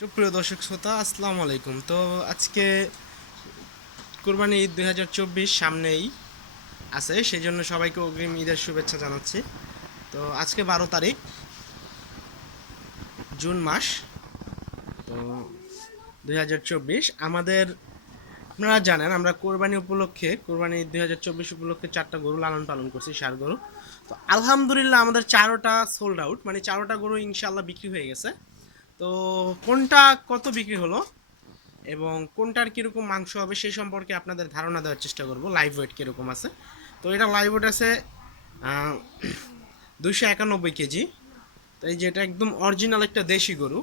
সুপ্রিয় দর্শক শ্রোতা, আসসালামু আলাইকুম। তো আজকে কুরবানি ঈদ 2024 সামনেই আছে, সেই জন্য সবাইকে অগ্রিম ঈদের শুভেচ্ছা জানাচ্ছি। তো আজকে 12 তারিখ জুন মাস, তো 2024 আমাদের, আপনারা জানেন আমরা কোরবানি উপলক্ষে, কোরবানি ঈদ 2024 উপলক্ষে 4টা গরু লালন পালন করছি, ষাঁড় গরু। তো আলহামদুলিল্লাহ আমাদের 4টা সোল্ড আউট, মানে 4টা গরু ইনশাল্লাহ বিক্রি হয়ে গেছে। তো কোনটা কত বিক্রি হলো এবং কোনটার কীরকম মাংস হবে সেই সম্পর্কে আপনাদের ধারণা দেওয়ার চেষ্টা করব। লাইভ ওয়েট কীরকম আছে, তো এটা লাইভ ওয়েট আছে 291 কেজি। তো এই যেটা একদম অরিজিনাল একটা দেশি গরু।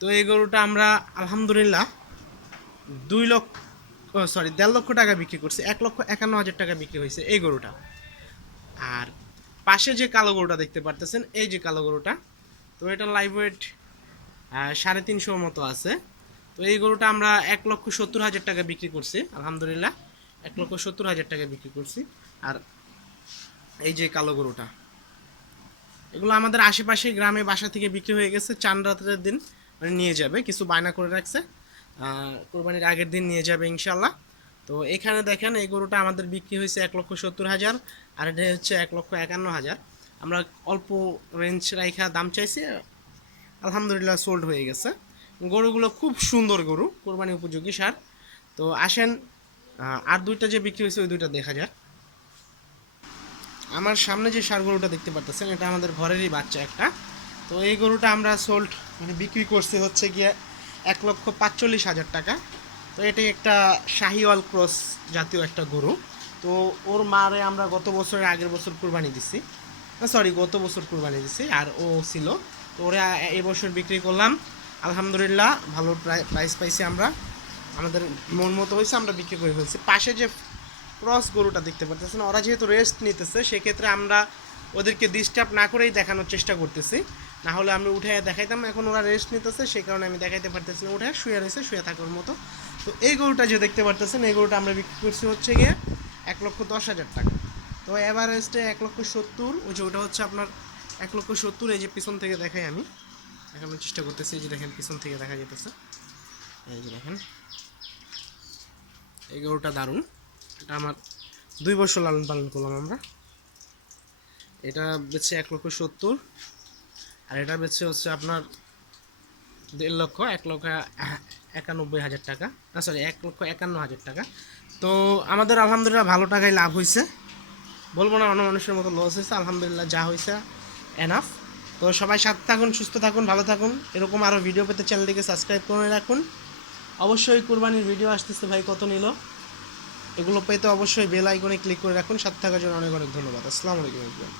তো এই গরুটা আমরা আলহামদুলিল্লাহ 2 লক্ষ, 1.5 লক্ষ টাকা বিক্রি করছি। 1,51,000 টাকা বিক্রি হয়েছে এই গরুটা। আর পাশে যে কালো গরুটা দেখতে পারতেছেন, এই যে কালো গরুটা, তো এটা লাইভ ওয়েট 350 মতো আছে। তো এই গরুটা আমরা 1,70,000 টাকা বিক্রি করছি আলহামদুলিল্লাহ, 1,70,000 টাকা বিক্রি করছি। আর এই যে কালো গরুটা, এগুলো আমাদের আশেপাশে গ্রামে বাসা থেকে বিক্রি হয়ে গেছে। চাঁদ রাতের দিন মানে নিয়ে যাবে, কিছু বায়না করে রাখছে, কোরবানির আগের দিন নিয়ে যাবে ইনশাল্লাহ। তো এখানে দেখেন এই গরুটা আমাদের বিক্রি হয়েছে 1,70,000, আর এটা হচ্ছে 1,51,000। আমরা অল্প রেঞ্জ রাইখা দাম চাইছি, আলহামদুলিল্লাহ সোল্ড হয়ে গেছে। গরুগুলো খুব সুন্দর গরু, কোরবানি উপযোগী সার। তো আসেন আর দুইটা যে বিক্রি হয়েছে ওই দুইটা দেখা যাক। আমার সামনে যে ষাঁড় গরুটা দেখতে পাচ্ছেন, এটা আমাদের ঘরেরই বাচ্চা একটা। তো এই গরুটা আমরা সোল্ড মানে বিক্রি করছি হচ্ছে গিয়ে 1,45,000 টাকা। তো এটি একটা শাহিওয়াল ক্রস জাতীয় একটা গরু। তো ওর মারে আমরা গত বছরের আগের বছর কুরবানি দিছি, গত বছর কুরবানি দিছি, আর ও ছিল। তো ওরা এবছর বিক্রি করলাম, আলহামদুলিল্লাহ ভালো প্রাইস পাইছি আমরা, আমাদের মন মতো হয়েছে, আমরা বিক্রি করে ফেলছি। পাশে যে ক্রস গরুটা দেখতে পাচ্ছেন, ওরা যেহেতু রেস্ট নিতেছে সেক্ষেত্রে আমরা ওদেরকে ডিস্টার্ব না করেই দেখানোর চেষ্টা করতেছি, না হলে আমি উঠে দেখাইতাম। এখন ওরা রেস্ট নিতেছে, সেই কারণে আমি দেখাইতে পারতেছি না। উঠে শুয়ে রয়েছে, শুয়ে থাকার মতো। তো এই গরুটা যে দেখতে পারতেছেন, এই গরুটা আমরা বিক্রি করছি হচ্ছে গিয়ে 1,10,000 টাকা। তো এভারেস্টে 1,70,000, ওই যে ওটা হচ্ছে আপনার 1,70,000। এই যে পিছন থেকে দেখাই, আমি দেখানোর চেষ্টা করতেছি। এই যে দেখেন পিছন থেকে দেখা যেতেছে, এই যে দেখেন এই গরুটা দারুণ। এটা আমার 2 বছর লালন পালন করলাম আমরা। এটা বেচছে 1,70,000, আর এটা বেচছে হচ্ছে আপনার 1,50,000, 1,91,000 টাকা, 1,51,000 টাকা। তো আমাদের আলহামদুলিল্লাহ ভালো টাকায় লাভ হয়েছে, বলবো না অন্য মানুষের মতো লস হয়েছে। আলহামদুলিল্লাহ যা হয়েছে এনাফ। তো সবাই সাথে থাকুন, সুস্থ থাকুন, ভালো থাকুন। এরকম আরও ভিডিও পেতে চ্যানেলটিকে সাবস্ক্রাইব করে রাখুন। অবশ্যই কুরবানির ভিডিও আসতেছে, ভাই কত নিল এগুলো পেতে অবশ্যই বেল আইকনে ক্লিক করে রাখুন। সাথে থাকার জন্য অনেক অনেক ধন্যবাদ। আসসালামু আলাইকুম।